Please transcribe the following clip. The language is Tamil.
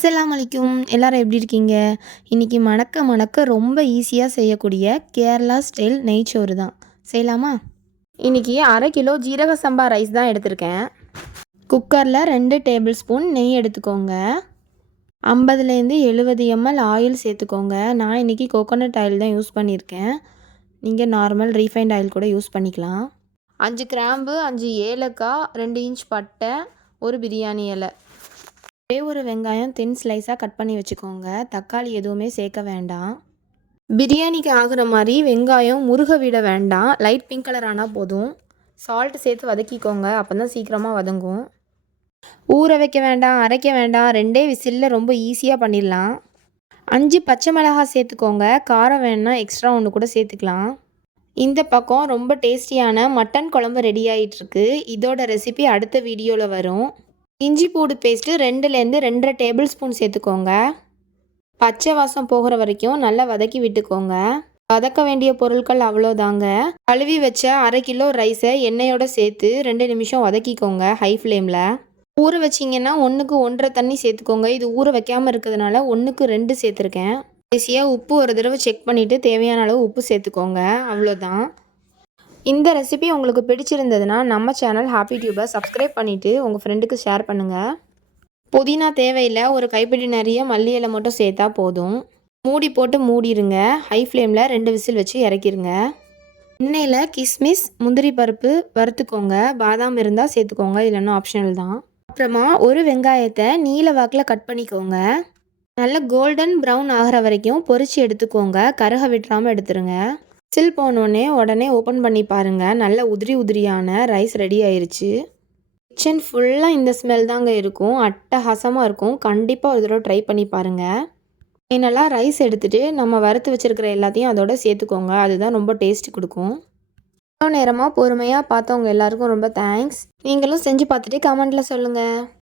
அஸ்ஸலாமு அலைக்கும். எல்லாரும் எப்படி இருக்கீங்க? இன்னைக்கு மணக்க மணக்க ரொம்ப ஈஸியாக செய்யக்கூடிய கேரளா ஸ்டைல் நெய்ச்சோறு தான். செய்யலாமா? இன்னைக்கு 1/2 கிலோ ஜீரக சம்பா ரைஸ் தான் எடுத்திருக்கேன். குக்கரில் 2 டேபிள் ஸ்பூன் நெய் எடுத்துக்கோங்க. 50லேருந்து 70 ml ஆயில் சேர்த்துக்கோங்க. நான் இன்னைக்கு கோகோனட் ஆயில் தான் யூஸ் பண்ணியிருக்கேன். நீங்கள் நார்மல் ரீஃபைண்ட் ஆயில் கூட யூஸ் பண்ணிக்கலாம். 5 கிராம்பு, 5 ஏலக்காய், 2 இன்ச் பட்டை, ஒரு பிரியாணி இலை. ஒரே ஒரு வெங்காயம் தின் ஸ்லைஸாக கட் பண்ணி வச்சுக்கோங்க. தக்காளி எதுவுமே சேர்க்க வேண்டாம். பிரியாணிக்கு ஆகுற மாதிரி வெங்காயம் முருக விட வேண்டாம். லைட் பிங்க் கலர் ஆனால் போதும். சால்ட் சேர்த்து வதக்கிக்கோங்க. அப்போ தான் சீக்கிரமாக வதங்கும். ஊற வைக்க வேண்டாம், அரைக்க வேண்டாம். 2 விசிலில் ரொம்ப ஈஸியாக பண்ணிடலாம். 5 பச்சை மிளகாய் சேர்த்துக்கோங்க. காரம் வேணுன்னா எக்ஸ்ட்ரா ஒன்று கூட சேர்த்துக்கலாம். இந்த பக்கம் ரொம்ப டேஸ்டியான மட்டன் குழம்பு ரெடி ஆகிட்டுருக்கு. இதோட ரெசிபி அடுத்த வீடியோவில் வரும். இஞ்சி பூடு பேஸ்ட்டு 2லேருந்து 2.5 டேபிள் ஸ்பூன் சேர்த்துக்கோங்க. பச்சை வாசம் போகிற வரைக்கும் நல்லா வதக்கி விட்டுக்கோங்க. வதக்க வேண்டிய பொருட்கள் அவ்வளோதாங்க. கழுவி வச்ச 1/2 கிலோ ரைஸை எண்ணெயோடு சேர்த்து 2 நிமிஷம் வதக்கிக்கோங்க ஹை ஃப்ளேமில். ஊற வச்சிங்கன்னா 1க்கு 1.5 தண்ணி சேர்த்துக்கோங்க. இது ஊற வைக்காமல் இருக்கிறதுனால 1க்கு 2 சேர்த்துருக்கேன். கடைசியாக உப்பு ஒரு தடவை செக் பண்ணிவிட்டு தேவையான அளவு உப்பு சேர்த்துக்கோங்க. அவ்வளோதான். இந்த ரெசிபி உங்களுக்கு பிடிச்சிருந்ததுன்னா நம்ம சேனல் ஹாப்பி டியூபை சப்ஸ்கிரைப் பண்ணிவிட்டு உங்கள் ஃப்ரெண்டுக்கு ஷேர் பண்ணுங்கள். புதினா தேவையில்லை. ஒரு கைப்பிடி நிறைய மல்லி இலை மட்டும் சேர்த்தா போதும். மூடி போட்டு மூடிடுங்க. ஹை ஃப்ளேமில் 2 விசில் வச்சு இறக்கிடுங்க. எண்ணெயில் கிஸ்மிஸ், முந்திரி பருப்பு வறுத்துக்கோங்க. பாதாம் இருந்தால் சேர்த்துக்கோங்க, இல்லைன்னா ஆப்ஷனல் தான். அப்புறமா ஒரு வெங்காயத்தை நீல வாக்கில் கட் பண்ணிக்கோங்க. நல்ல கோல்டன் ப்ரௌன் ஆகிற வரைக்கும் பொரித்து எடுத்துக்கோங்க. கருக விட்டுறாமல் எடுத்துருங்க. விசில் போனோடனே உடனே ஓப்பன் பண்ணி பாருங்கள். நல்ல உதிரி உதிரியான ரைஸ் ரெடி ஆயிடுச்சு. கிச்சன் ஃபுல்லாக இந்த ஸ்மெல் தாங்க இருக்கும். அட்டகாசமாக இருக்கும். கண்டிப்பாக ஒரு தடவை ட்ரை பண்ணி பாருங்கள். என்னெல்லாம் ரைஸ் எடுத்துகிட்டு நம்ம வறுத்து வச்சுருக்கிற எல்லாத்தையும் அதோட சேர்த்துக்கோங்க. அதுதான் ரொம்ப டேஸ்ட் கொடுக்கும். இவ்வளோ நேரமாக பொறுமையாக பார்த்தவங்க எல்லாருக்கும் ரொம்ப தேங்க்ஸ். நீங்களும் செஞ்சு பார்த்துட்டு கமெண்ட்டில் சொல்லுங்கள்.